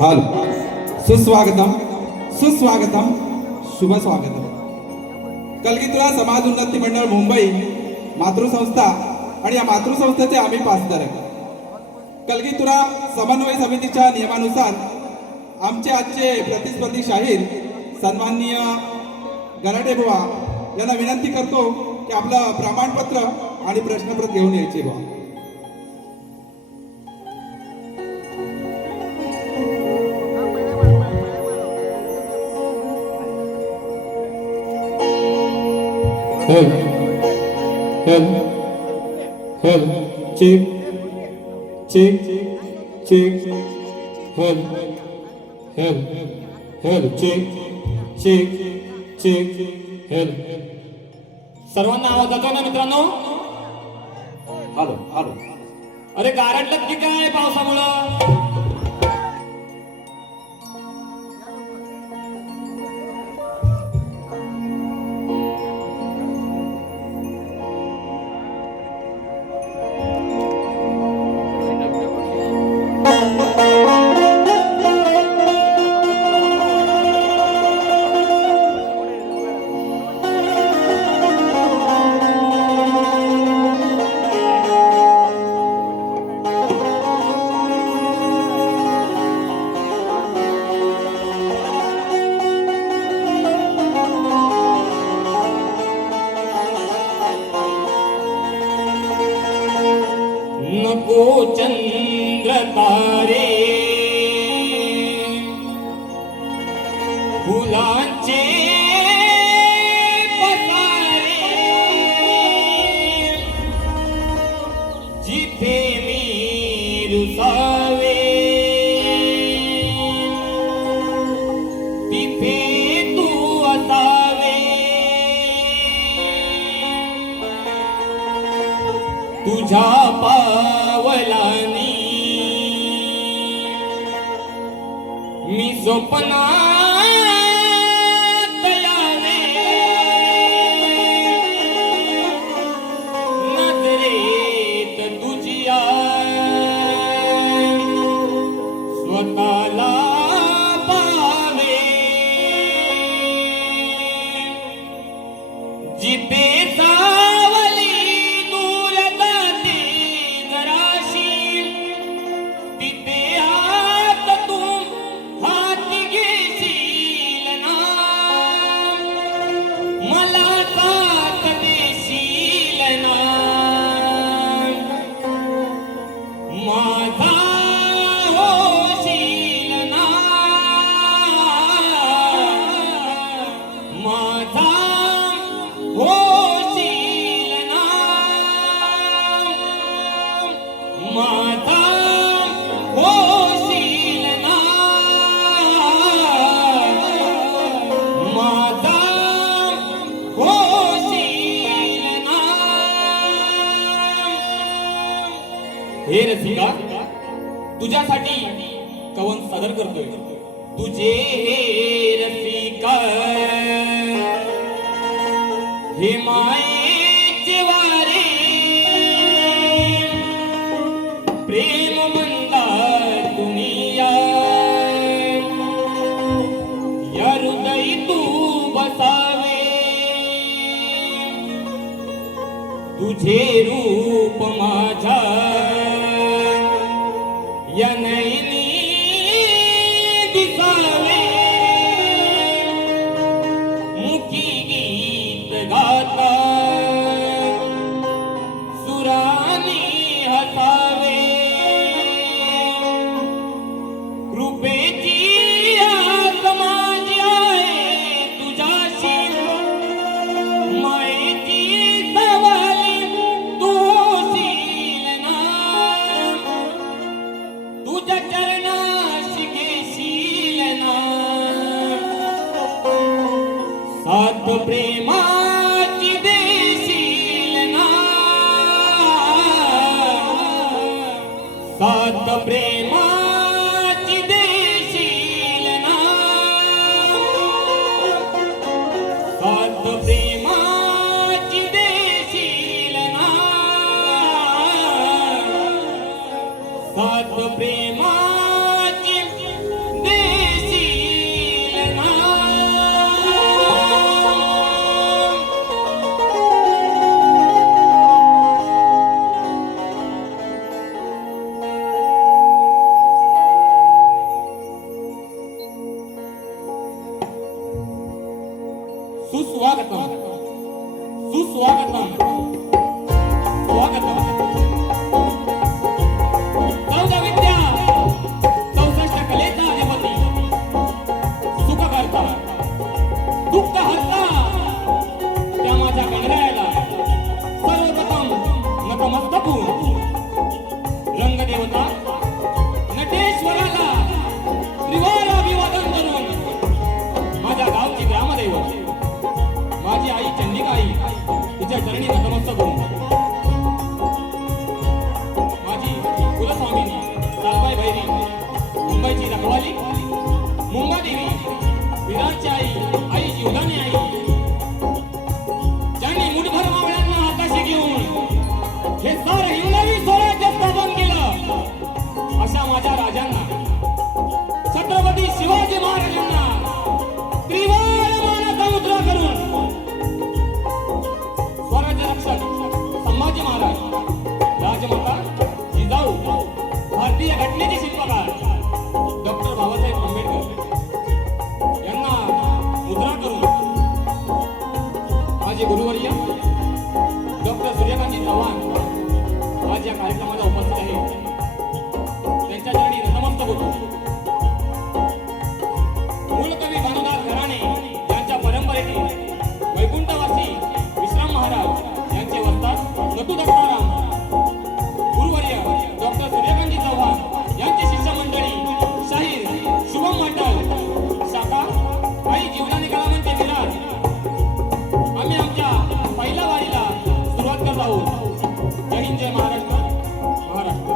Hello, सुस्वागतम सुस्वागतम शुभ स्वागतम. कलगीतुरा समाज उन्नती मंडळ मुंबई मातृसंस्था आणि या मातृसंस्थेचे आम्ही पासधारक. कलगीतुरा समन्वय समितीच्या नियमानुसार आमचे आजचे प्रतिस्पर्धी शाहीर सन्माननीय गराटे बुवा यांना विनंती करतो की आपलं प्रमाणपत्र आणि प्रश्नपत्र घेऊन यायचे बुवा. हेल हेल हेल चेक चेक चेक हेल हेल हेल चेक चेक चेक हेल. सर्वांना आवाज जातो ना मित्रांनो? Hello hello. अरे गारटलं की काय पावसामुळं? नको चंद्र तारे फुलांचे पतारे जिथे स्वप्नात यावे नजरेत तुझिया स्वतःला पावे जिथे सावली दूर जाते जराशी तिथे हात तू हाती घेशील ना मला साथ देशील ना माझा होशील ना माझा होशील ना माझा होशील ना माझा होशील ना हे रसिका तुझ्यासाठी कवन सादर करतोय तुझे हे रसिका हे मायेचे वारे प्रेम मंदार दुनिया या हृदयी तू बसावे तुझे रूप माझा या नयनी दिसावे मुखी गीत गाता सुरानी हसावे कृपेची हाक माझी आहे तुझ्याशी मायेची सवाली तू होशील ना तुझ्या चरणाशी घेशील ना साथ प्रेमाची देशील ना साथ प्रेमाची देशील ना साथ प्रेमाची देशील ना साथ प्रेमाची देशील ना सुस्वागतम सुस्वागतम स्वागतम चौदा विद्या 64 कलेचा अधिपती सुख करता दुःख हरता त्या माझ्या गणरायाला सर्वप्रथम नतमस्तक होऊन रंगदेवता नटेश्वराला त्रिवार अभिवादन करून माझ्या गावची ग्रामदैवत माझी आई चंडिकाई तिच्या चरणी नतमस्तक होऊन माझी कुलस्वामिनी सालबाई भैरी मुंबईची रखवाली मुंबादेवी विराटची आई जीवदानी आई ज्यांनी मुठभर मावळ्यांना हाताशी घेऊन हे सारं हिंदवी स्वराज्य स्थापन केलं अशा माझ्या राजांना छत्रपती शिवाजी महाराजांना त्रिवार मानाचा मुद्रा करून स्वराज्य रक्षक संभाजी महाराज राजमाता जिजाऊ भारतीय घटनेचे शिल्पकार डॉक्टर बाबासाहेब आंबेडकर यांना मुद्रा करून माझे गुरुवर्य डॉक्टर सूर्यकांत चव्हाण आज या कार्यक्रमाला उपस्थित आहे त्यांच्या चरणी नतमस्तक होतो मूळ कवी भानुदास घराणे यांच्या परंपरेतील वैकुंठवासी विश्राम महाराज यांचे वस्ताद नटू दत्ताराम गुरुवर्य डॉक्टर सूर्यकांत चव्हाण यांचे शिष्यमंडळी शाहीर शुभम मंडल शाखा आई जीवनाने कलावंत विराज आम्ही आमच्या पहिल्या वारीला सुरुवात करत आहोत जय हिंद जय महाराष्ट्र महाराष्ट्र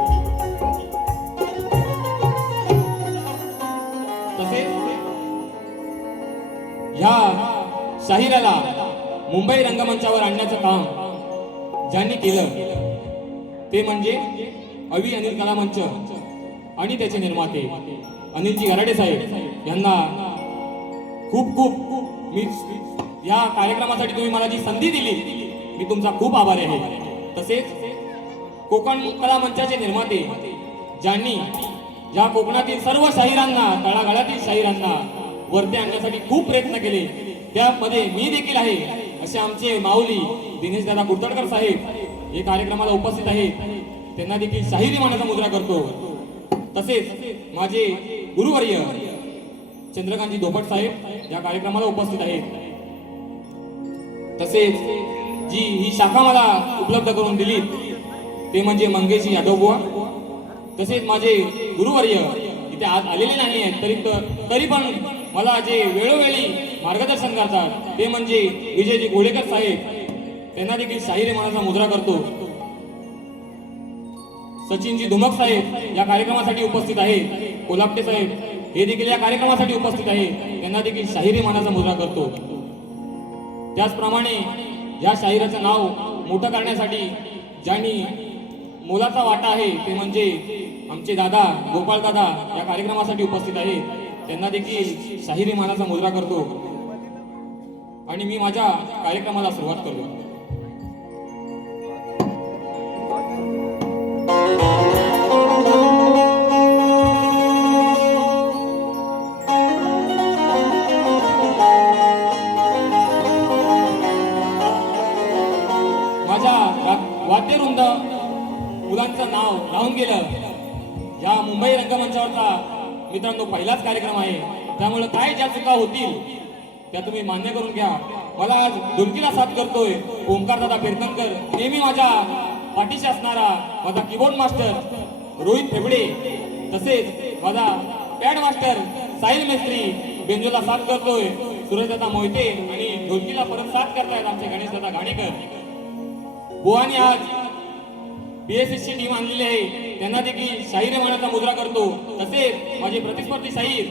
सौंदर्याला मुंबई रंगमंचावर आणण्याचं काम ज्यांनी केलं ते म्हणजे अवी अनिल कला मंच आणि त्याचे निर्माते अनिलजी गराडे साहेब यांना खूप खूप मी या कार्यक्रमासाठी तुम्ही मला जी संधी दिली मी तुमचा खूप आभारी आहे. तसेच कोकण कला मंचाचे निर्माते ज्यांनी या कोकणातील सर्व शाहिरांना तळागाळातील शाहिरांना वरती आणण्यासाठी खूप प्रयत्न केले त्यामध्ये मी देखील आहे असे आमचे माऊली दिनेश दादा कुर्तडकर साहेब हे कार्यक्रमाला उपस्थित आहेत त्यांना देखील शाहिरी मानाचा मुद्रा करतो. तसेच माझे गुरुवर्य चंद्रकांतजी धोपट साहेब या कार्यक्रमाला उपस्थित आहेत. तसेच जी ही शाखा मला उपलब्ध करून दिली ते म्हणजे मंगेशजी यादव बुवा. तसेच माझे गुरुवर्य इथे आज आलेले नाही आहेत तरी पण मला जे वेळोवेळी मार्गदर्शन करतात ते म्हणजे विजयजी गोळेकर साहेब त्यांना देखील शाहिरी मानाचा मुद्रा करतो. सचिनजी धुमक साहेब या कार्यक्रमासाठी उपस्थित आहेत. कोल्हापटे साहेब हे देखील या कार्यक्रमासाठी उपस्थित आहेत त्यांना देखील शाहिरी मानाचा मुद्रा करतो. त्याचप्रमाणे या शाहिराचं नाव मोठं करण्यासाठी ज्यांनी मोलाचा वाटा आहे ते म्हणजे आमचे दादा गोपाळ दादा या कार्यक्रमासाठी उपस्थित आहेत त्यांना देखील शाहिरी मानाचा मुद्रा करतो आणि मी माझ्या कार्यक्रमाला सुरुवात करतो. वाद्यवृंद मुलांचं नाव राहून गेलं. या मुंबई रंगमंचावरचा मित्रांनो पहिलाच कार्यक्रम आहे त्यामुळे काय ज्या चुका होतील त्या तुम्ही मान्य करून घ्या. मला आज ढोलकीला साथ करतोय ओंकार दादा पेरकणकर नेहमी माझ्या पाठीशी असणारा माझा कीबोर्ड मास्टर रोहित फेबडे तसेच माझा पॅड मास्टर साहिल मेस्त्री बेंजोला साथ करतोय सूरजदादा मोहिते आणि ढोलकीला परत साथ करतायत आमचे गणेश दादा घाणेकर. बुवानी आज BSS ची टीम आणलेली आहे त्यांना देखील शाहिरी मानाचा मुद्रा करतो. तसेच माझे प्रतिस्पर्धी शाहीर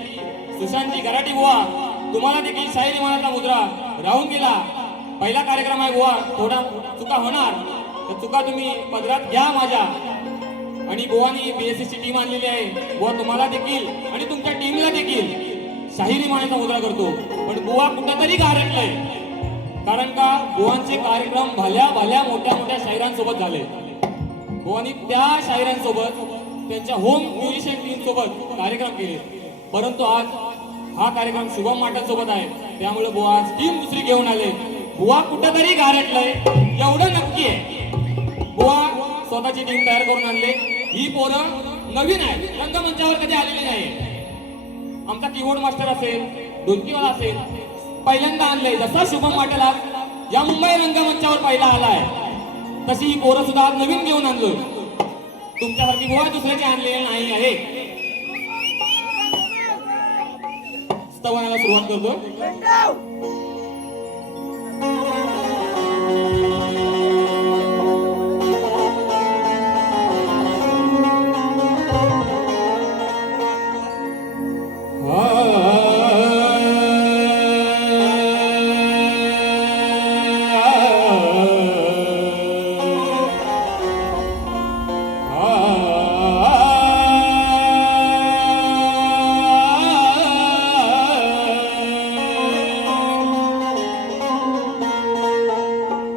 सुशांतजी गराटी बुवा तुम्हाला देखील शाहिरी मानाचा मुद्रा राहून गेला. पहिला कार्यक्रम आहे बुवा थोडा चुका होणार तर चुका तुम्ही पदरात घ्या माझ्या. आणि बुवानी BSS ची टीम आणलेली आहे बुवा तुम्हाला देखील आणि तुमच्या टीमला देखील शाहिरी मानाचा मुद्रा करतो. पण बुवा कुठंतरी गारटलंय कारण का बुवांचे कार्यक्रम भल्या भल्या मोठ्या मोठ्या शाहिरांसोबत झाले. बुवांनी त्या शाहिरांसोबत त्यांच्या होम म्युझिशियन टीम सोबत कार्यक्रम केले. परंतु आज हा कार्यक्रम शुभम माटन सोबत आहे त्यामुळे बुवा आज टीम दुसरी घेऊन आले. बुवा कुठंतरी गारटलंय एवढं नक्की आहे. बुवा स्वतःची टीम तयार करून आणले. ही पोरं नवीन आहे रंगमंचावर कधी आलेली नाही. आमचा कीबोर्ड मास्टर असेल ढोलकीवाला असेल पहिल्यांदा आणलंय. जसा शुभम माटेला या मुंबई रंगमंचावर पहिला आलाय तशी ही पोरं सुद्धा आज नवीन घेऊन आणलोय. तुमच्यासारखी बुवा दुसऱ्याची आणलेली नाही आहे. स्तवनाला सुरुवात करतो.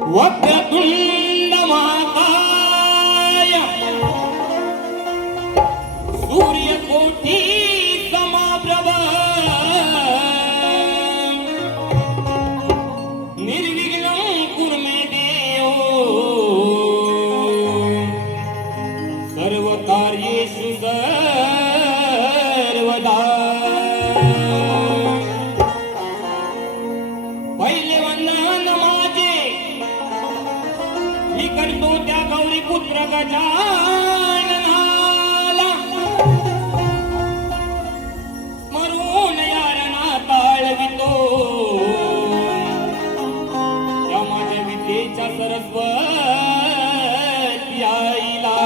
वक्रतुंड महाकाय सूर्यकोटी समप्रभ निर्विघ्नं कुरु मे देव सर्व कार्येषु सर्वदा. पहिले वंदन माझे मी करतो त्या गौरी पुत्र गजाननाला मरून यारणा ताळवितो त्या माझ्या विद्येच्या सरस्वती आईला.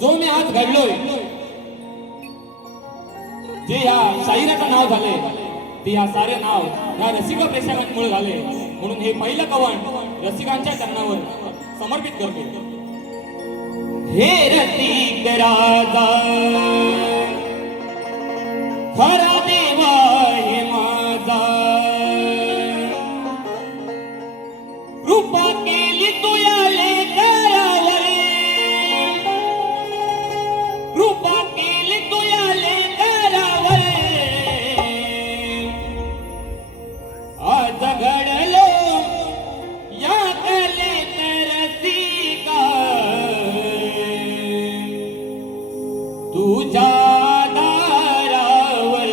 जो मी आज घडलोय, जे या शाहिराचं नाव झाले ते या सारे नाव या रसिक प्रेक्षकांमुळे झाले. म्हणून हे पहिलं कवण रसिकांच्या चरणावर समर्पित करतो. हे रसिक राजा खरा देवा हे माझा, कृपा केली तू या लेकरावर, कृपा केली तू या लेकरावर, आज घडलो या कलेत रसिका, तुझ्या दारावर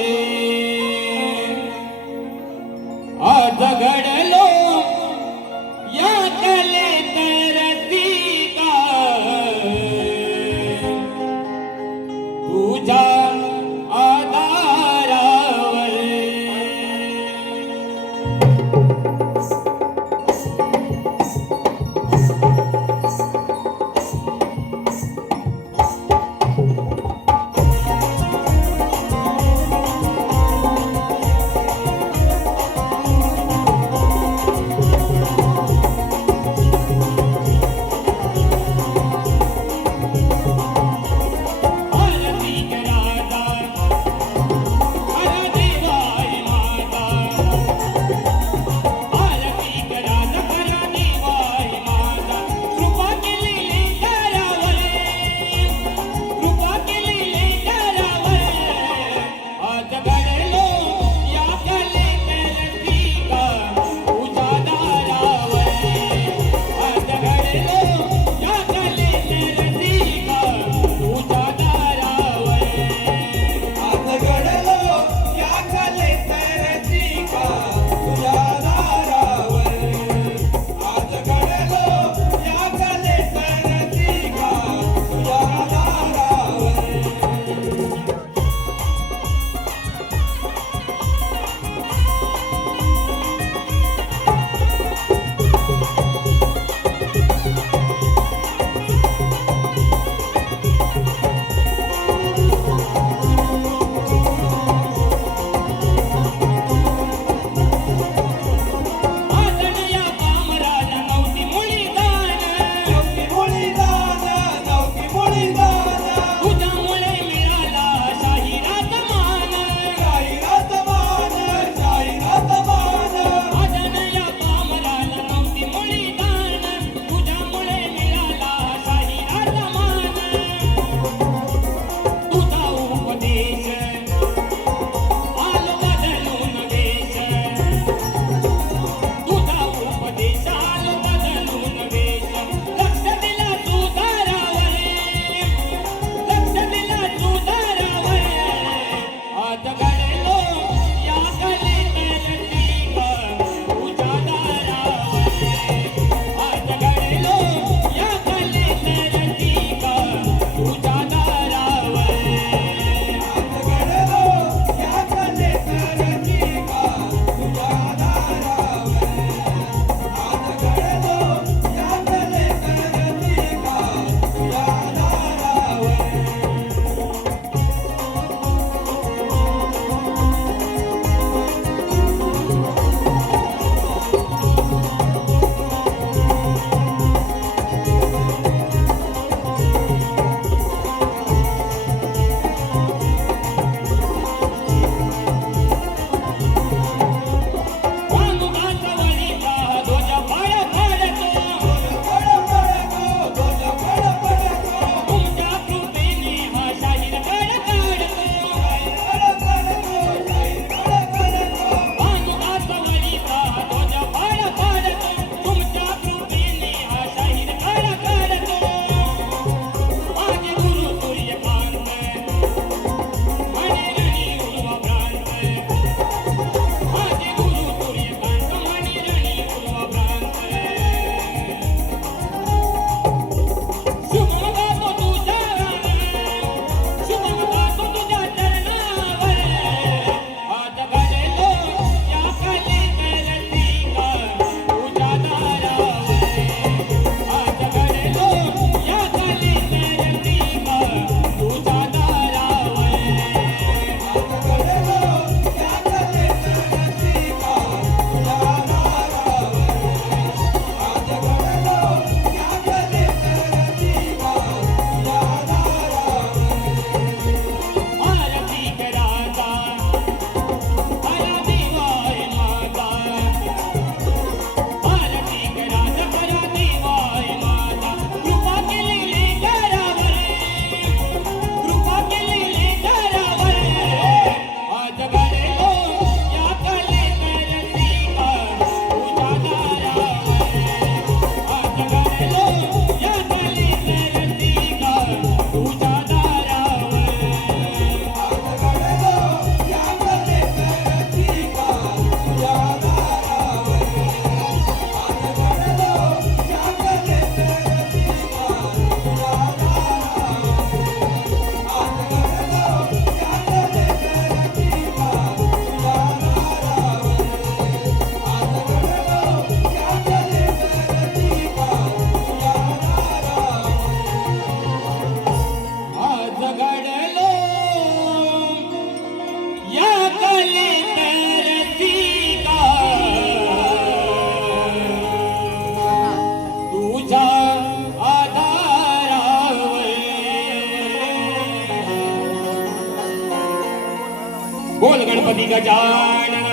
गणपती गजानन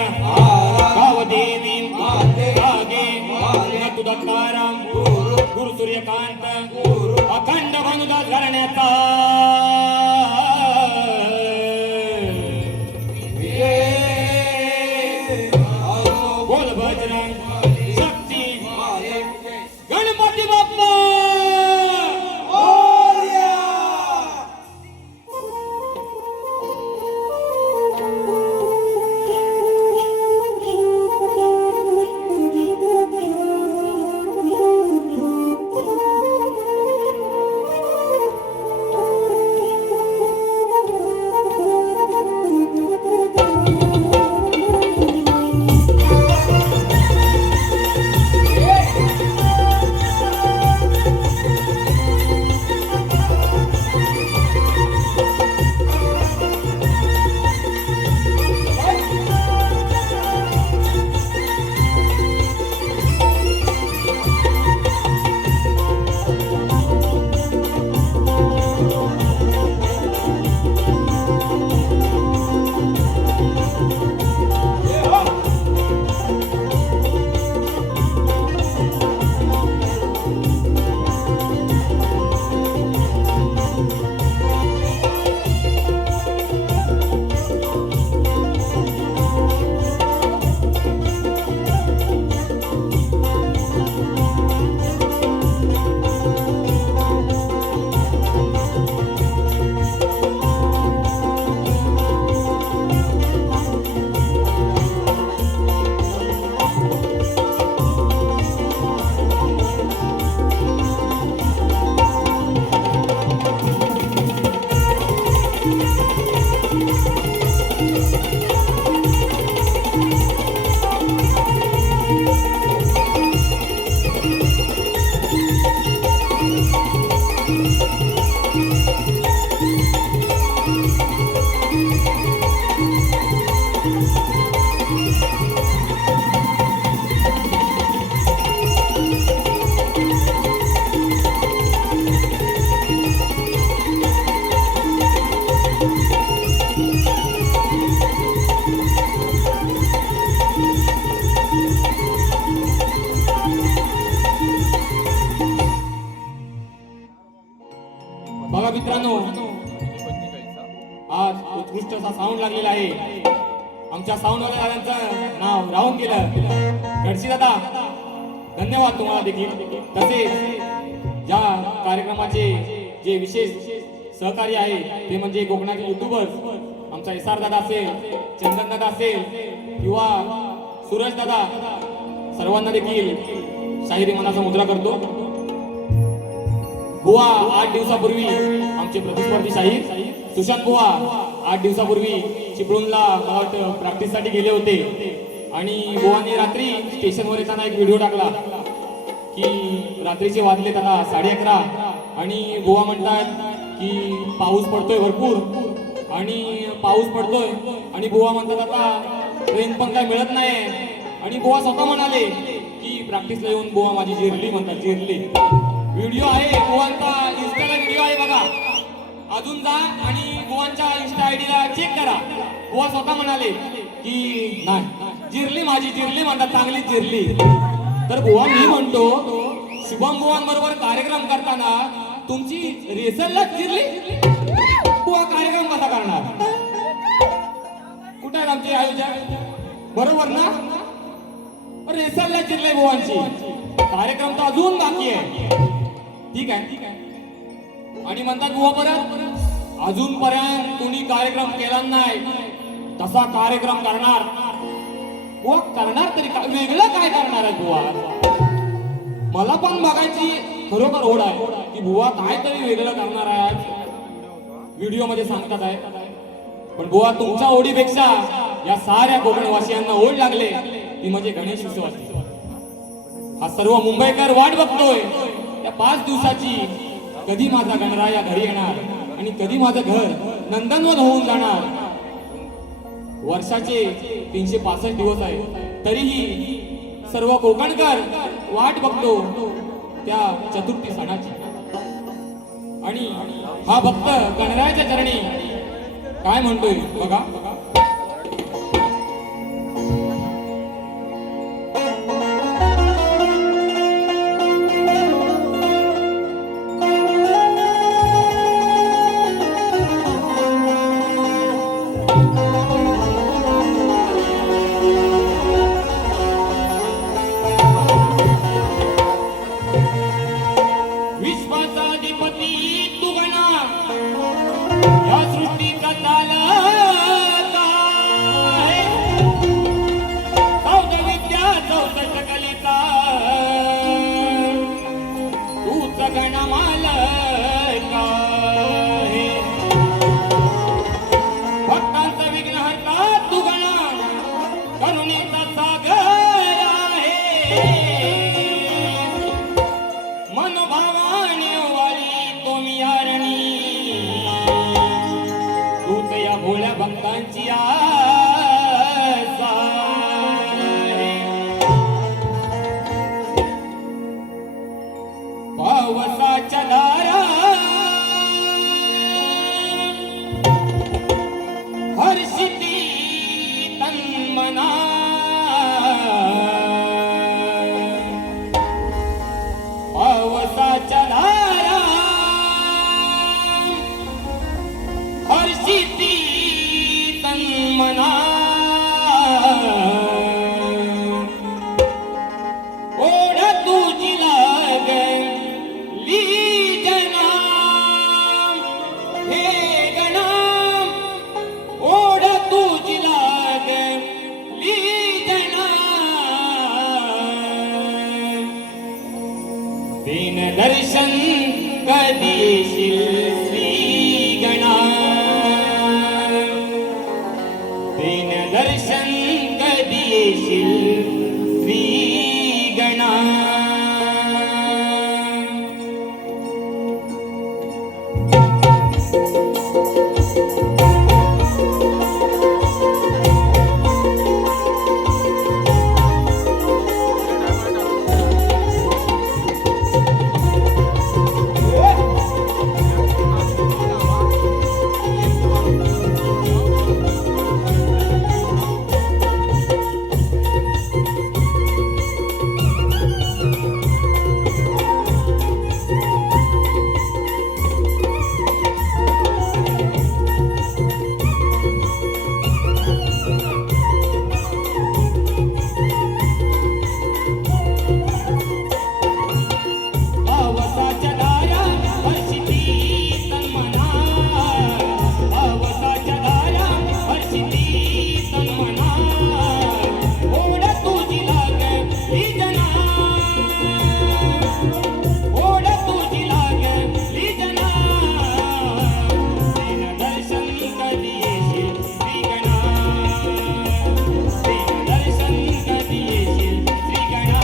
गावदेवी रागे नतु दत्ताराम गुरु सूर्यकांत अखंड भानुदास घराण्याचा बोल बजरंग शक्ती गणपती बाप्पा बघा मित्रांनो, आज उत्कृष्ट असा साऊंड लागलेला आहे. आमच्या साऊंडवाल्या दादांचं नाव राहून गेलं. गडशी दादा, धन्यवाद तुम्हाला देखील. तसेच या कार्यक्रमाचे जे विशेष सहकारी आहे ते म्हणजे कोकणातील युट्यूबर्स, आमचा एसआर दादा असेल, चंदन दादा असेल किंवा सूरज दादा, सर्वांना देखील शाहिरी मनाचा मुद्रा करतो. बुवा 8 दिवसापूर्वी आमचे प्रतिस्पर्धी शाहीर सुशांत बुवा 8 दिवसापूर्वी चिपळूणला प्रॅक्टिस साठी गेले होते आणि बुवाने रात्री स्टेशनवर येताना एक व्हिडिओ टाकला की रात्रीचे वाजले त्याला 11:30 आणि बुवा म्हणतात की पाऊस पडतोय भरपूर आणि पाऊस पडतोय आणि बुवा म्हणतात आता ट्रेन पण काय मिळत नाही आणि बुवा स्वतः म्हणाले की प्रॅक्टिसला येऊन बुवा माझी जिरली म्हणतात, जिरली. व्हिडिओ आहे बुवांचा, इंस्टाला व्हिडिओ आहे बघा, अजून जा आणि बुवांच्या इंस्टा आयडीला चेक करा. बुवा स्वतः म्हणाले की नाही जिरली माझी, जिरली म्हणतात, चांगलीच जिरली. तर बुवा मी म्हणतो शुभम बुवांबरोबर कार्यक्रम करताना तुमची रेसललाच जिरली, बुवा कार्यक्रम कसा करणार? कुठे आहेत आमचे आयोजक? बरोबर ना? रेसलला जिरले बुवांची, कार्यक्रम तर अजून बाकी आहे. ठीक आहे. आणि म्हणतात बुवा परत अजूनपर्यंत कोणी कार्यक्रम केला नाही, तसा कार्यक्रम करणार. बुवा करणार तरी काय, वेगळं काय करणार आहे बुवा? मला पण बघायची खरोखर ओढ आहे की बुवा काहीतरी वेगळं करणार आहे, व्हिडिओ मध्ये सांगतात आहे. पण बुवा तुमच्या ओढीपेक्षा या साऱ्या कोकणवासियांना ओढ लागले ती म्हणजे गणेश उत्सवाची. हा सर्व मुंबईकर वाट बघतोय या 5 दिवसाची, कधी माझा गणराया घरी येणार आणि कधी माझं घर नंदनवन होऊन जाणार. वर्षाचे 365 दिवस आहे, तरीही सर्व कोकणकर वाट बघतो त्या चतुर्थी सणाची. आणि हा भक्त गणरायाच्या चरणी काय म्हणतोय बघा. या सृष्टीचा चालता आहे चौद विद्या 64 कलेचा तूच गणमालक आहे भक्तांचा विघ्नहर्ता तू गणा करुणेचा सागर आहे मनोभावाने वाली तुम्ही यारणी तूच या भोळ्या भक्तांची आस आहे पावसाच्या धारा हर्षिती तन्मना पावसाच्या धारा हर्षिती तन्मना ओढ तुझी लागली जना हे गणा ओढ तुझी लागली जना दिन दर्शन कधी येशील श्री गणा दिन दर्शन कधी येशील श्री गणा पावसाच्या धारा हर्षिती तन्मना पावसाच्या धारा हर्षिती तन्मना ओढ तुझी लागली जना ओढ तुझी लागली जना दिन दर्शन कधी येशील श्री गणा दिन दर्शन कधी येशील श्री गणा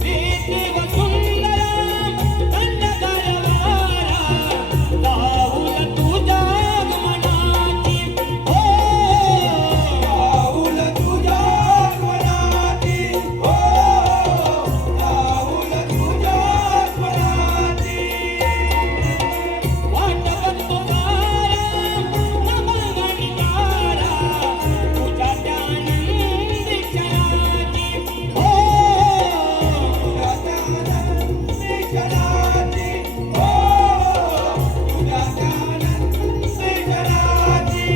प्रीती वसुंधरा दंडकारवारा राहुल तुझ्या मनाची हो राहुल तुझ्या मनाची हो राहुल तुझ्या मनाची वाट बघतो तारा नमन तारा तुझ्या त्या आनंदी क्षणाची हो तुझ्या त्या आनंदी क्षणाची हो तुझ्या त्या आनंदी क्षणाची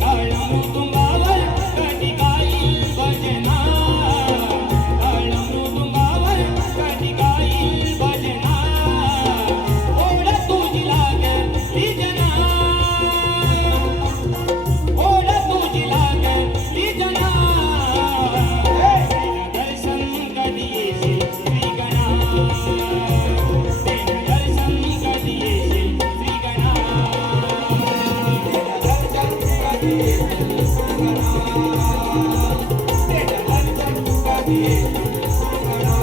ताळमृदुंगावर कधी गाईल भजना ताळमृदुंगावर कधी गाईल भजना ओढ तुझी लागली जना ओढ तुझी लागली जना दिन दर्शन कधी येशील श्री गणा दिन दर्शन कधी येशील श्री गणा दिन दर्शन कधी येशील श्री गणा दिन दर्शन कधी येशील श्री गणा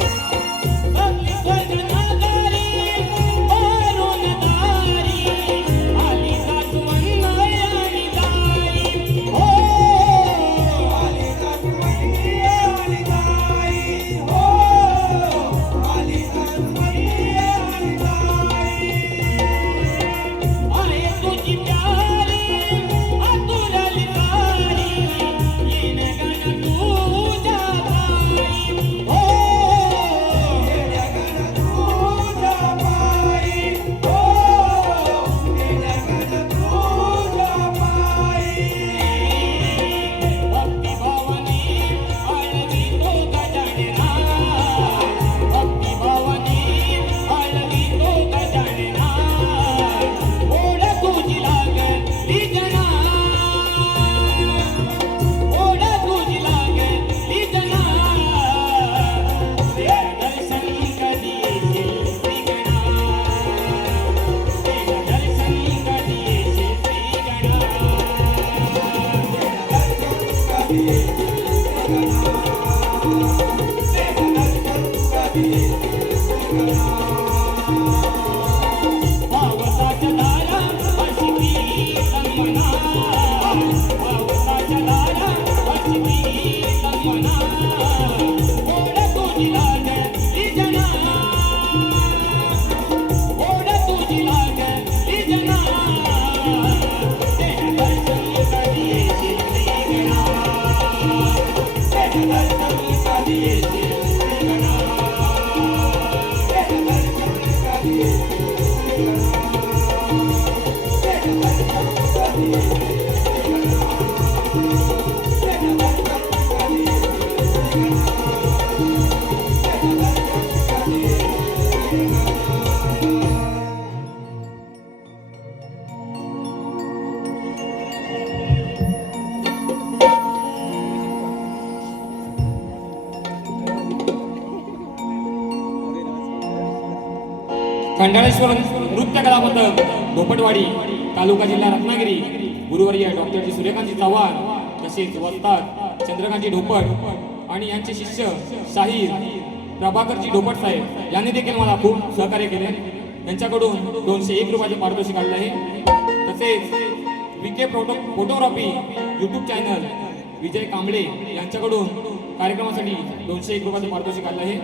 भक्ती स्वर्ग नगरी वरून दारी आली सासवण आणि दारी हो खंडाळेश्वर नृत्य कला पथक भोपटवाडी तालुका जिल्हा रत्नागिरी गुरुवर्य डॉक्टर जी सूर्यकांतजी चव्हाण तसेच वस्ताद चंद्रकांतजी ढोपट आणि यांचे शिष्य शाहीर प्रभाकरजी ढोपट साहेब यांनी देखील मला खूप सहकार्य केले. त्यांच्याकडून 201 रुपयाचे पारितोषिक आले आहे. तसेच विके फोटोग्राफी यूट्यूब चॅनल विजय कांबळे यांच्याकडून कार्यक्रमासाठी 201 रुपयाचे पारितोषिक आले आहे.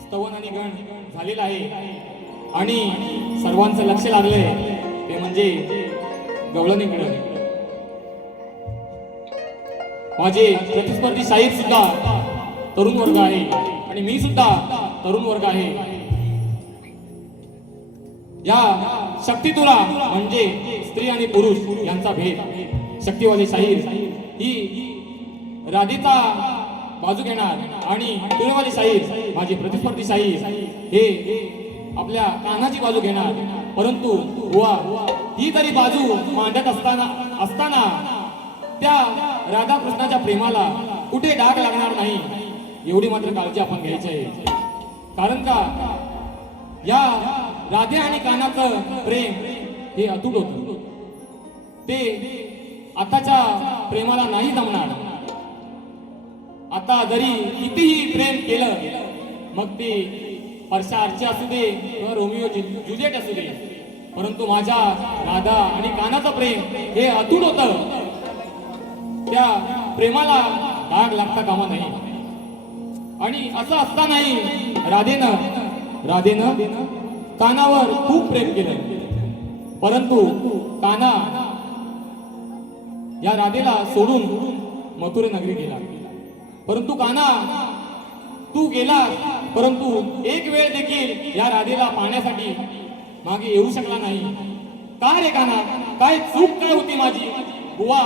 स्तवन आणि गण झालेला आहे आणि सर्वांचं लक्ष लागलंय ते म्हणजे गवळणीकडे. माझे प्रतिस्पर्धी शाहीर सुद्धा तरुण वर्ग आहे आणि मी सुद्धा तरुण वर्ग आहे. या शक्तितुला म्हणजे स्त्री आणि पुरुष यांचा भेद. शक्तिवादी शाहीर ही राधेचा बाजू घेणार आणि तुळेवाली शाहीर माझे प्रतिस्पर्धी शाहीर हे आपल्या कानाची बाजू घेणार. परंतु बुवा ही तरी बाजू मांडत असताना त्या राधा कृष्णाच्या प्रेमाला कुठे डाग लागणार नाही एवढी मात्र काळजी आपण घ्यायची आहे. कारण का या राधे आणि कानाचं प्रेम हे अतूट होतं. ते आताच्या प्रेमाला नाही जमणार. आता जरी कितीही प्रेम केलं मग ते हर्षा अर्ची असू दे किंवा रोमिओ जुलिएट असू दे, परंतु माझ्या राधा आणि कानाचं प्रेम हे अतूट होतं. त्या प्रेमाला डाग लागता कामा नाही. आणि असं असतानाही राधेनं कानावर खूप प्रेम केलं. परंतु काना या राधेला सोडून मथुरे नगरी गेला. परंतु काना तू गेला परंतु एक वेळ देखील या राधेला पाहण्यासाठी मागे येऊ शकला नाही. का रे काना, काय चूक काय होती माझी? बुवा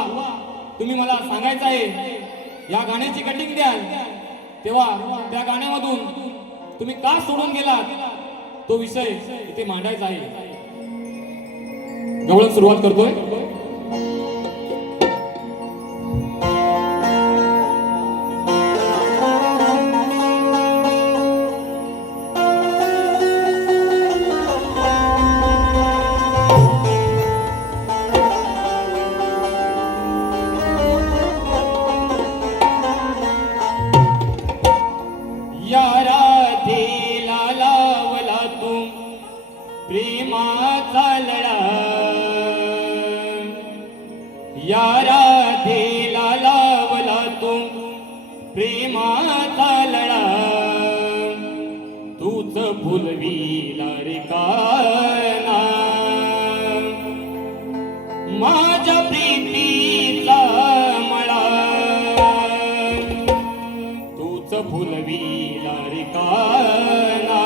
तुम्ही मला सांगायचं आहे. या गाण्याची कटिंग द्याल तेव्हा त्या गाण्यामधून तुम्ही का सोडून गेलात तो विषय इथे मांडायचा आहे. गवळण सुरुवात करतोय. प्रेमाचा लढा या राधेला लावला तू प्रेमाचा लढा. तूच फुलविला रे काना माझ्या प्रीतीचा मळा. तूच फुलविला रे काना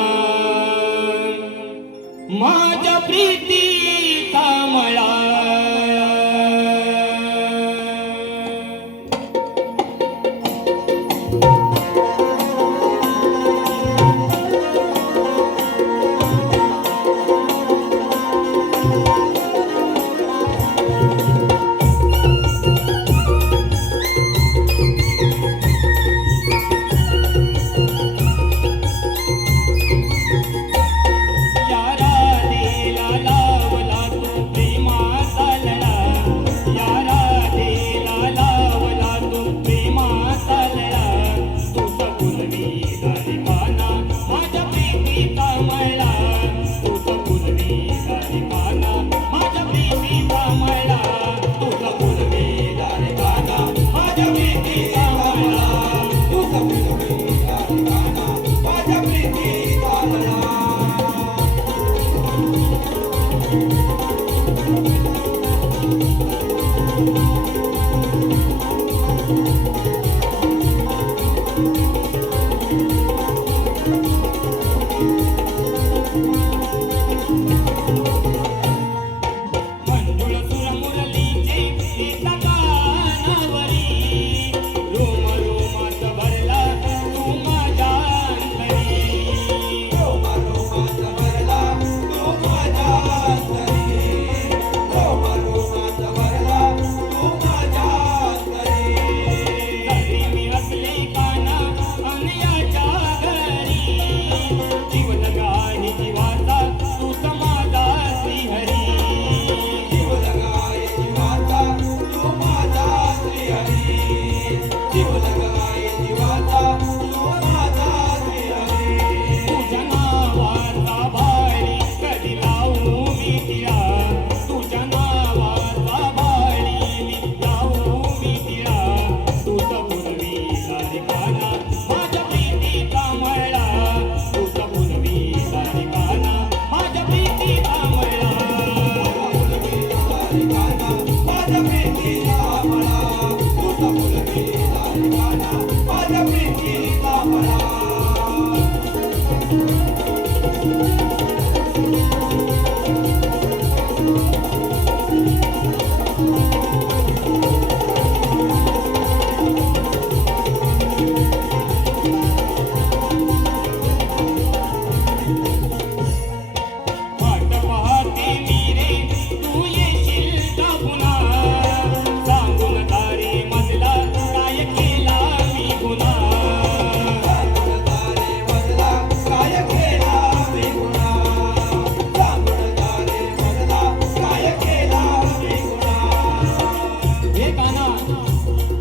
माझ्या प्रीतीचा मळा. वाट पाहते मी रे तू येशील का पुन्हा सांगून तारे मजला काय केला मी गुन्हा हे काना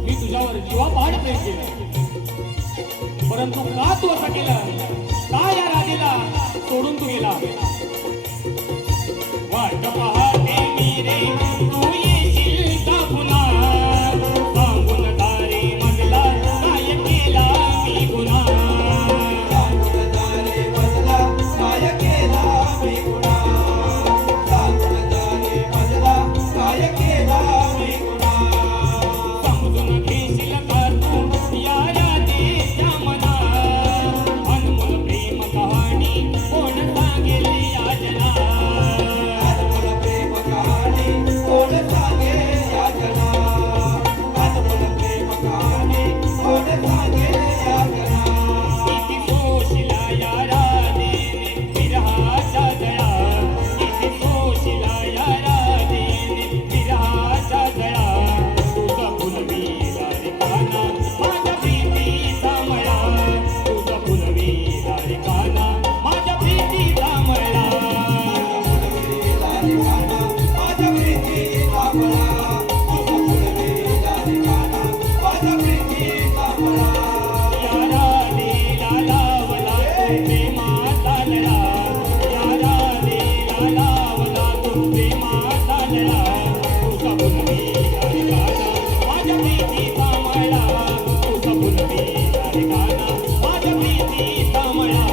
मी तुझ्यावर जीवापाड प्रेम केलं परंतु का तू असं केलं का या राधेला सोडून तू गेला वाट पाहते मी रे तू येशील का पुन्हा सांगून तारे मजला काय केला मी गुन्हा समजून घेशील का तू या राधेच्या मना अनमोल प्रेम कहाणी कोण सांगेल या जना किती सोशिला या राधेने विरहाचा जळा किती सोशिला या राधेने विरहाचा जळा तुझा फुलवीला रे काना माझ्या प्रीतीचा मळा तुझा फुलवीला रे काना माझ्या प्रीतीचा मळा या राधेला लावला तू प्रेमाचा लळा या राधेला लावला तू प्रेमाचा लळा तुझा फुलवीला रे काना माझ्या प्रीतीचा मळा तुझा फुलवीला रे काना माझ्या प्रीतीचा मळा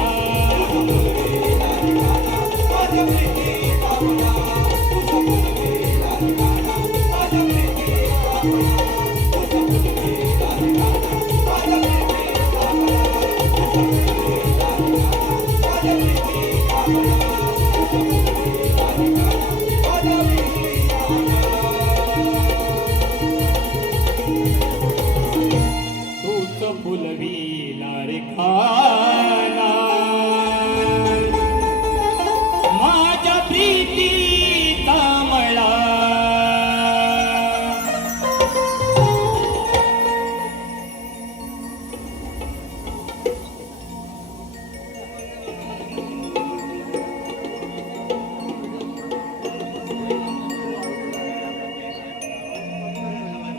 तूच फुलवीला रे काना माझ्या प्रीतीचा मळा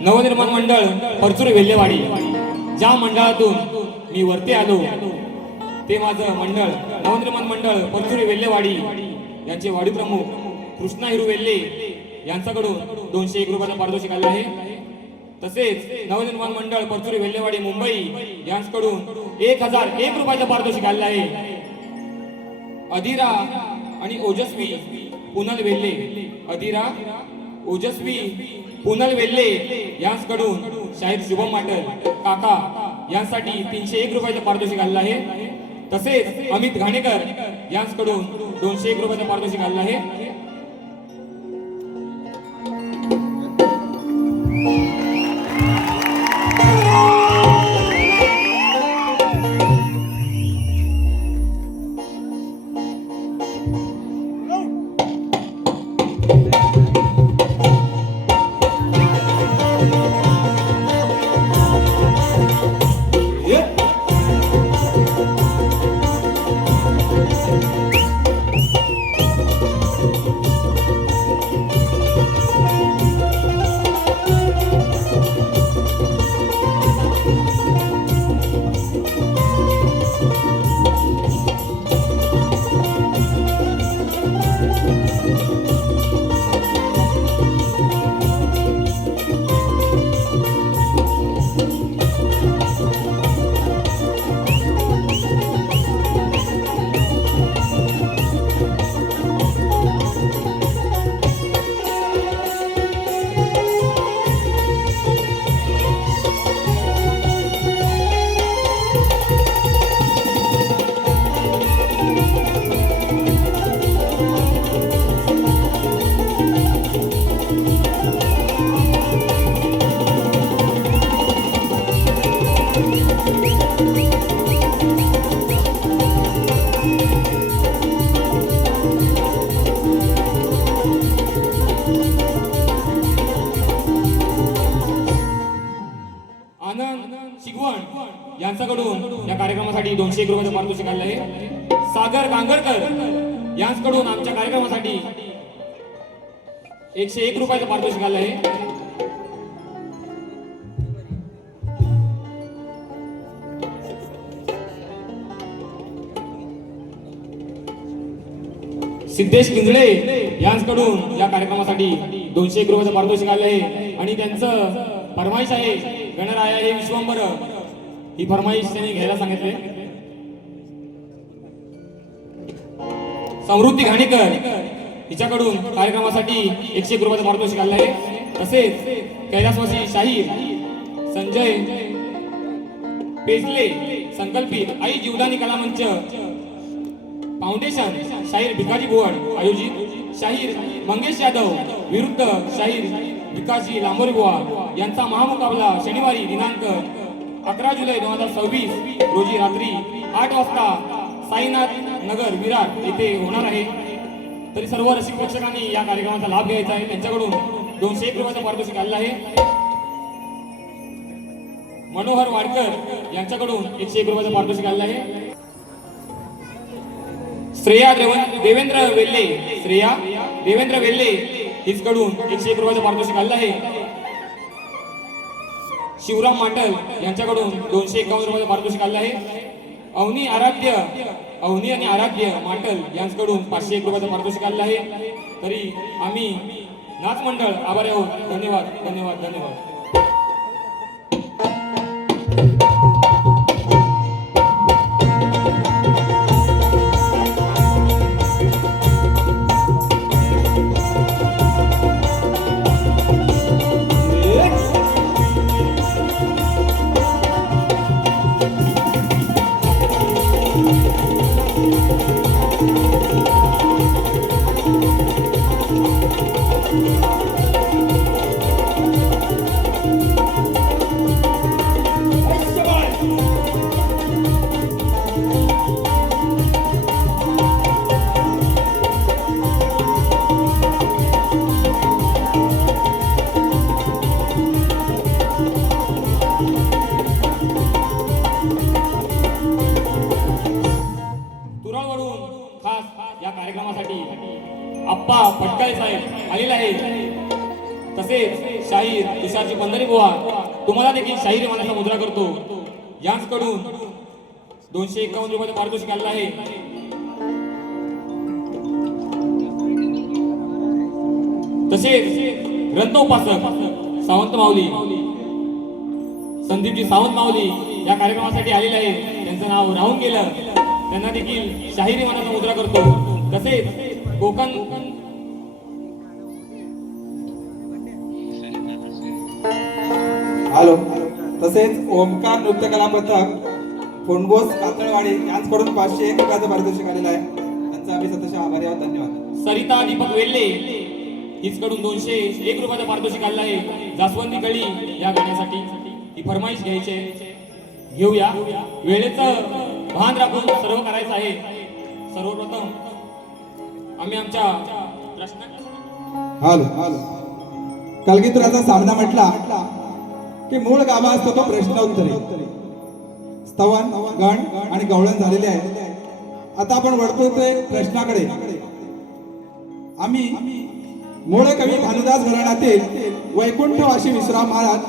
नवनिर्माण मंडळ परचूर वेल्लेवाडी ज्या मंडळातून मी वरती आलो ते माझं मंडळ नवनिर्माण मंडळ परचूर वेल्लेवाडी यांचे वाडी प्रमुख कृष्णा हिरू वेल्ले यांच्याकडून 201 रुपयाचा पारितोषिक आले आहे तसेच नवनिर्माण मंडळ परचूर वेल्लेवाडी मुंबई यांच्याकडून 1001 रुपयाचा पारितोषिक आले आहे अधीरा आणि ओजस्वी पुनल वेल्ले अधीरा ओजस्वी पुनल वेल्ले यांच्याकडून शाहीर शुभम माटल काका यांसाठी 301 रुपयाचे पारितोषिक आलेलं आहे तसेच अमित घाणेकर यांच्याकडून 201 रुपयाचे पारितोषिक आलेलं आहे कार्यक्रमासाठी 201 रुपयाचं पारितोषिक आलं आहे. सागर गांगरकर यांच्याकडून आमच्या कार्यक्रमासाठी 101 रुपयाचं पारितोषिक आलं आहे. सिद्धेश किंजळे यांच्याकडून या कार्यक्रमासाठी 201 रुपयाचं पारितोषिक आलं आहे आणि त्यांचं फरमाईश आहे गणराया हे विश्वंभर, ही फरमाईश त्यांनी घ्यायला सांगितले. समृद्धी घाणेकर हिच्याकडून कार्यक्रमासाठी 101 रुपयाचं पारितोषिक आलं आहे. तसेच कैलासवासी शाहीर संजय पेजले संकल्पित आई जीवदानी कला मंच फाउंडेशन शाहीर भिकाजी बोवड आयोजित शाहीर मंगेश यादव विरुद्ध शाहीर विकासजी लांबोरे बुवा यांचा महामुकाबला शनिवारी दिनांक 11 जुलै 2026 रोजी रात्री 8 वाजता साईनाथ नगर विरार येथे होणार आहे. तरी सर्व रसिक प्रेक्षकांनी या कार्यक्रमाचा लाभ घ्यायचा आहे. त्यांच्याकडून 201 रुपयाचं पारितोषिक आलेलं आहे. मनोहर वाडकर यांच्याकडून 101 रुपयाचं पारितोषिक आलेलं आहे. श्रेया देवेंद्र वेल्ले हिचकडून 101 रुपयाचं पारितोषिक आलेलं आहे. शिवराम माटल यांच्याकडून 251 रुपयाचं पारितोषिक आलेलं आहे. अवनी आणि आराध्य माटल यांच्याकडून 501 रुपयाचं पारितोषिक आलेलं आहे. तरी आम्ही नाच मंडळ आभारी आहोत. धन्यवाद धन्यवाद धन्यवाद. आप्पा फटकाळे साहेब आलेले आहेत. तसेच शाहीर तुषारजी बंदरे बुवा तुम्हाला देखील शाहीर मानाचा मुद्रा करतो. यांच्याकडून 251 रुपयाचं पारितोषिक आलेलं आहे. तसेच ग्रंथोपासक सावंत माऊली संदीपजी सावंत माऊली या कार्यक्रमासाठी आलेले आहे. त्यांचं नाव राहून गेलं, त्यांना देखील शाहिरी मानाचा मुद्रा करतो. तसेच कोकण हॅलो. तसेच ओमकार नृत्य कला पथक फोंडगोस कातळवाडी यांच्याकडून 501 रुपयाचं पारितोषिक आलेलं आहे. त्यांचा आम्ही सतत आभारी आहोत. धन्यवाद. सरिता दीपक वेल्ले हिचकडून 201 रुपयाचं पारितोषिक आलेलं आहे. जास्वंदी कळी या गाण्यासाठी ही फरमाईश घ्यायची आहे. घेऊया. वेळेचं भान राखून सर्व करायचं आहे. सर्वप्रथम आम्ही आमच्या हॅलो कलगीतुराचा सामना म्हटला की मूळ गाभा असतो तो प्रश्न उत्तरे. स्तवन गण आणि गवळण झालेले आहे. आता आपण वळतो ते प्रश्नाकडे. आम्ही मूळ कवी भानुदास घराण्यातील वैकुंठवासी विश्राम महाराज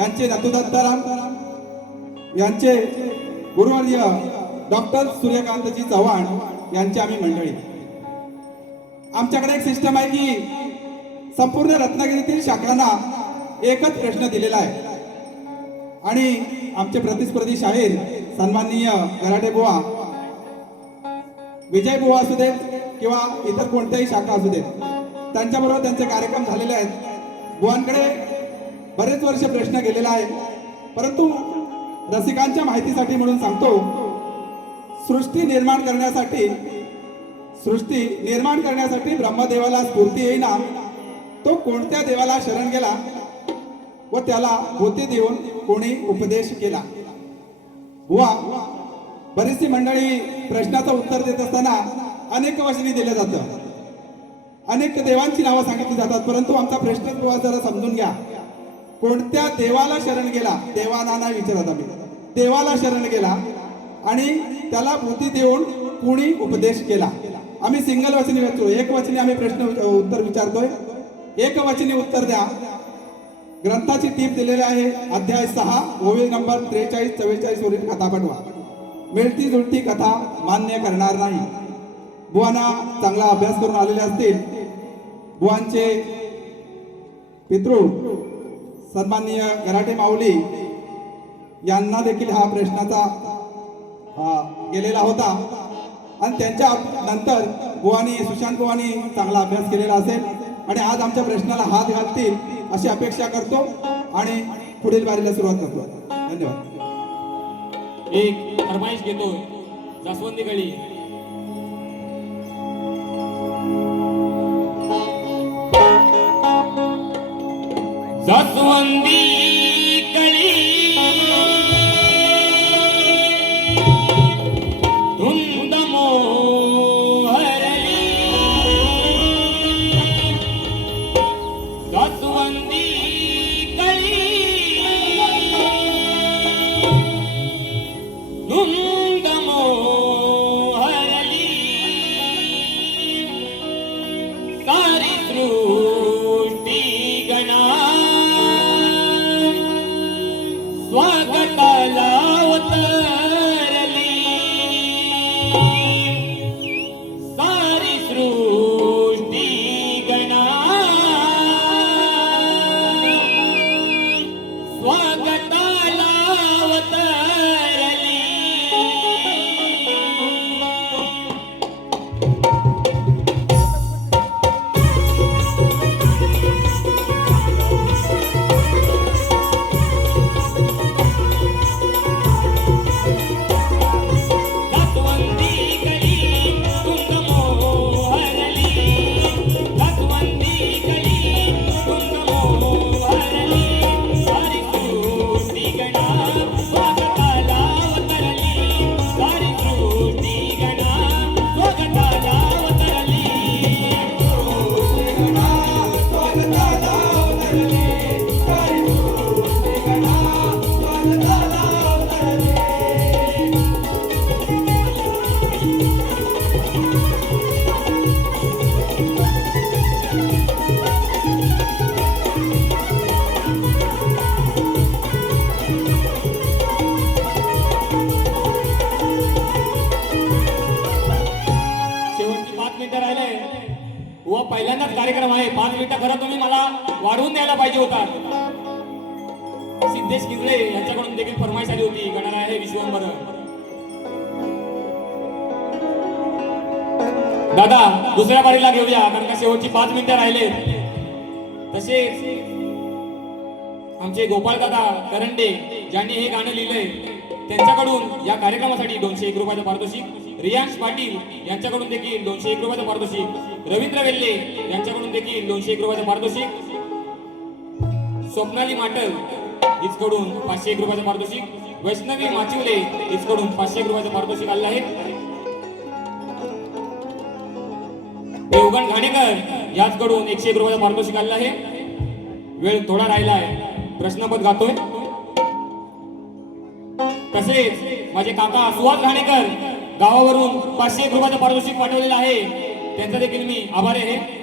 यांचे नतुदत्ताराम यांचे गुरुवर्य डॉक्टर सूर्यकांतजी चव्हाण यांची आम्ही मंडळी. आमच्याकडे एक सिस्टम आहे की संपूर्ण रत्नागिरीतील शाखांना एकच प्रश्न दिलेला आहे आणि आमचे प्रतिस्पर्धी शाहीर सन्माननीय गराडे बुवा, विजय बुवा असू देत किंवा इतर कोणत्याही शाखा असू देत, त्यांच्याबरोबर त्यांचे कार्यक्रम झालेले आहेत. बुवांकडे बरेच वर्ष प्रश्न गेलेला आहे, परंतु रसिकांच्या माहितीसाठी म्हणून सांगतो. सृष्टी निर्माण करण्यासाठी ब्रह्मदेवाला स्फूर्ती येईना, तो कोणत्या देवाला शरण गेला व त्याला होते देऊन कोणी उपदेश केला. बुवा, बरीचशी मंडळी प्रश्नाचं उत्तर देत असताना अनेक वचनी दिलं जातं, अनेक देवांची नावं सांगितली जातात, परंतु आमचा प्रश्न बुवा जरा समजून घ्या. कोणत्या देवाला शरण गेला? देवाना नाही विचारत आम्ही. देवाला शरण गेला आणि त्याला भूती देऊन कोणी उपदेश केला. आम्ही सिंगल वचनी वाचतो, एक वचनी आम्ही प्रश्न उत्तर विचारतोय. एक वचनी उत्तर द्या. ग्रंथाची टीप दिलेली आहे. अध्याय 6 ओवी नंबर 43-44 वरील कथा पाठवा. मिळती जुळती कथा मान्य करणार नाही. बुवांना चांगला अभ्यास करून आलेले असतील. बुवांचे पितृ सन्माननीय गराटे माऊली यांना देखील हा प्रश्नाचा गेलेला होता आणि त्यांच्या नंतर बुवानी सुशांत बुवानी चांगला अभ्यास केलेला असेल आणि आज आमच्या प्रश्नाला हात घालतील अशी अपेक्षा करतो आणि पुढील वारीला सुरुवात करतो. धन्यवाद. एक फरमाईश घेतो. जास्वंदी गळी. जास्वंदी गळी धुंद मोहरली. जास्वंदी गळी धुंद मोहरली. सारी सृष्टी गणा स्वागताला अवतरली. सारी सृष्टी गणा स्वागताला अवतरली. जास्वंदी गळी धुंद मोहरली. जास्वंदी गळी धुंद मोहरली. सारी सृष्टी गणा स्वागताला अवतरली. सारी सृष्टी गणा स्वागताला अवतरली. शेवटची 5 मिनिटं राहिले व पहिल्यांदाच कार्यक्रम आहे. 5 मिनिटं खरं तुम्ही मला वाढवून द्यायला पाहिजे होता. सिद्धेश किंजळे यांच्याकडून देखील फरमाईश आली होती. गणना आहे विश्वंभर. दादा दुसऱ्या बारीला घेऊया कारण का शेवटची 5 मिनिटं राहिले. तसेच आमचे गोपाळ दादा करंडे ज्यांनी हे गाणं लिहिलंय त्यांच्याकडून या कार्यक्रमासाठी 201 रुपयाचं पारितोषिक. रियांश पाटील यांच्याकडून देखील 201 रुपयाचं पारितोषिक. रवींद्र वेल्ले यांच्याकडून देखील 201 रुपयाचं पारितोषिक. स्वप्नाली माटल हिचकडून 501 रुपयाचं पारितोषिक. वैष्णवी माचिवले हिचकडून 501 रुपयाचं पारितोषिक आलं आहे. देवगण घाणेकर याचकडून 101 रुपयाचं पारितोषिक आलं आहे. वेळ थोडा राहिला आहे. प्रश्नपद गातोय. तसेच माझे काका सुहास घाणेकर गावावरून 501 रुपयाचं पारितोषिक पाठवलेलं आहे. त्यांचा देखील मी आभारी आहे.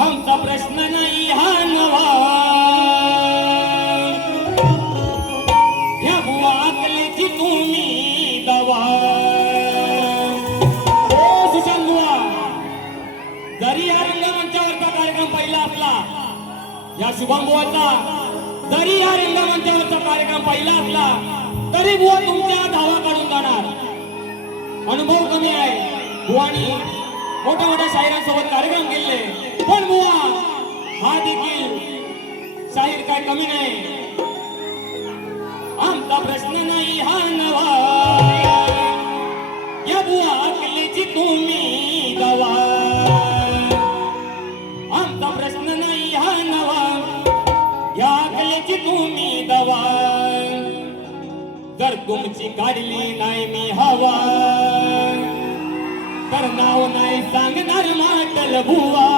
आमचा प्रश्न नाही हा नवा. या बुवा अकलेची तुम्ही दवा. ओ सुशांत बुवा, जरी या रंगमंचावरचा कार्यक्रम पहिला असला, या शुभम बुवाचा जरी या रंगमंचावरचा कार्यक्रम पहिला असला तरी बुवा तुमच्या धावा काढून जाणार. अनुभव कमी आहे. बुवानी मोठ्या मोठ्या शाहिरांसोबत कार्यक्रम केले पण बुवा हा देखील शाहीर काय कमी नाही. आमचा प्रश्न नाही हा नवा. या बुवा अकलेची तुम्ही दवा. आमचा प्रश्न नाही हा नवा. तुमची काढली नाही मी हवा तर नाव नाही सांगणार माटल बुवा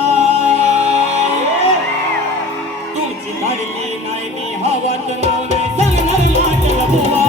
तुमची काढली नाही मी हवा तर नाव नाही सांगणार माटल बुवा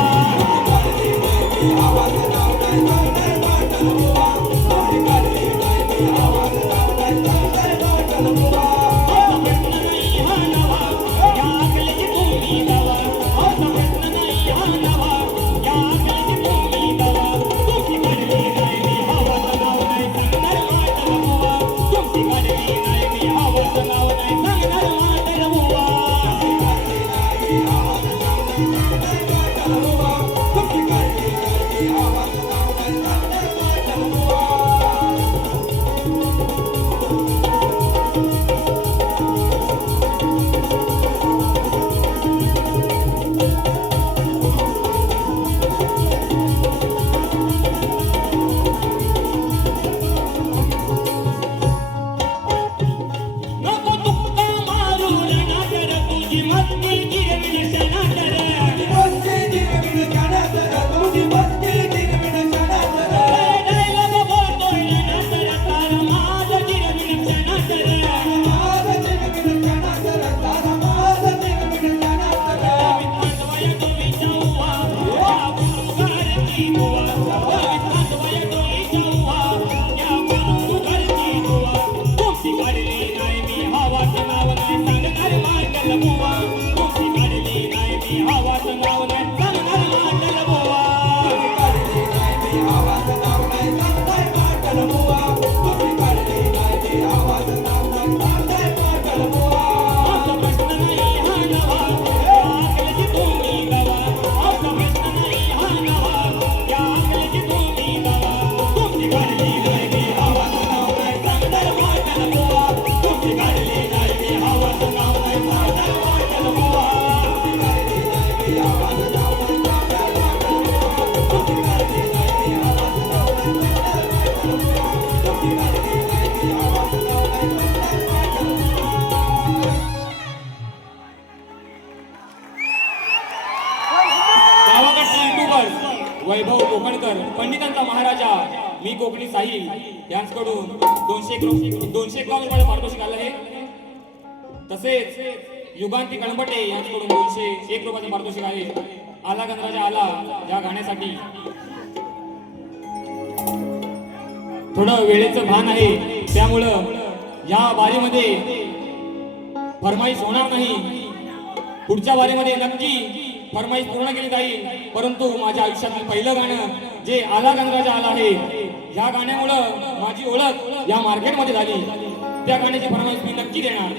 वैभव कोकणकर पंडितांचा महाराजा मी कोकणी साहिल यांच्याकडून 200 रुपये पारितोषिक आलं आहे तसेच युगांती कळंबटे यांच्याकडून 201 रुपयाचे पारितोषिक आहे आला गणराजा आला या गाण्यासाठी थोडं वेळेचं भान आहे त्यामुळं या बारीमध्ये फरमाईश होणार नाही पुढच्या बारीमध्ये नक्की फरमाईश पूर्ण केली जाईल परंतु माझ्या आयुष्यातील पहिलं गाणं जे आला गणराजा आला आहे या गाण्यामुळं माझी ओळख या मार्केटमध्ये झाली त्या गाण्याची फरमाईश मी नक्की देणार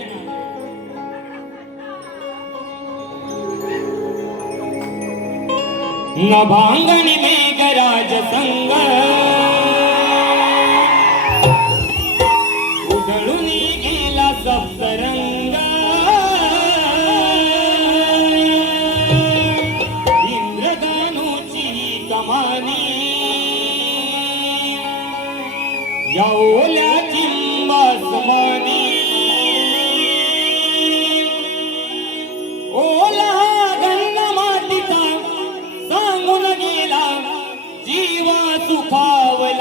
नभांगणी मेघराज संग उधळून गेला सप्तरंग या ओल्या चिंबासमानी ओला गंग मातीचा सांगून गेला जीवा सुखावया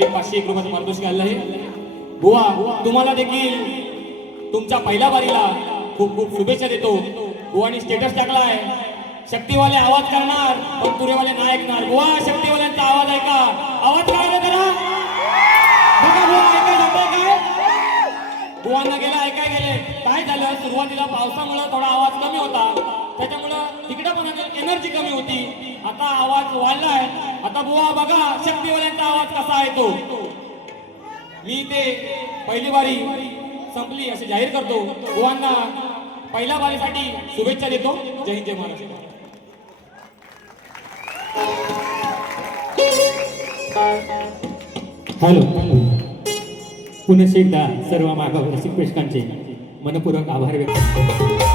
नावासाठी 501 रुपयाचं पारितोषिक आलं आहे. बुवा तुम्हाला देखील तुमच्या पहिल्या वारीला खूप खूप शुभेच्छा देतो. बुवानी स्टेटस टाकलाय, शक्तीवाले आवाज करणार पण तुरेवाले नाही ऐकणार. बुवा शक्तीवाल्यांचा आवाज ऐका, आवाज करा जरा. बघा बुवा ऐकाय जातंय काय? बुवांना गेला ऐकाय गेले. काय झालं, सुरुवातीला पावसामुळे थोडा आवाज कमी होता, त्याच्यामुळं तिकडे पण एनर्जी कमी होती. आता आवाज वाढलाय. आता बुवा बघा शक्तीवाल्यांचा आवाज कसा आहे तो. मी ते पहिली वारी संपली असे जाहीर करतो. बुवांना पहिल्या वारीसाठी शुभेच्छा देतो. जय हिंद, जय महाराष्ट्र. हॅलो, पुन्हा एकदा सर्व मागावर रसिक प्रेक्षकांचे मनपूर्वक आभार व्यक्त करतो.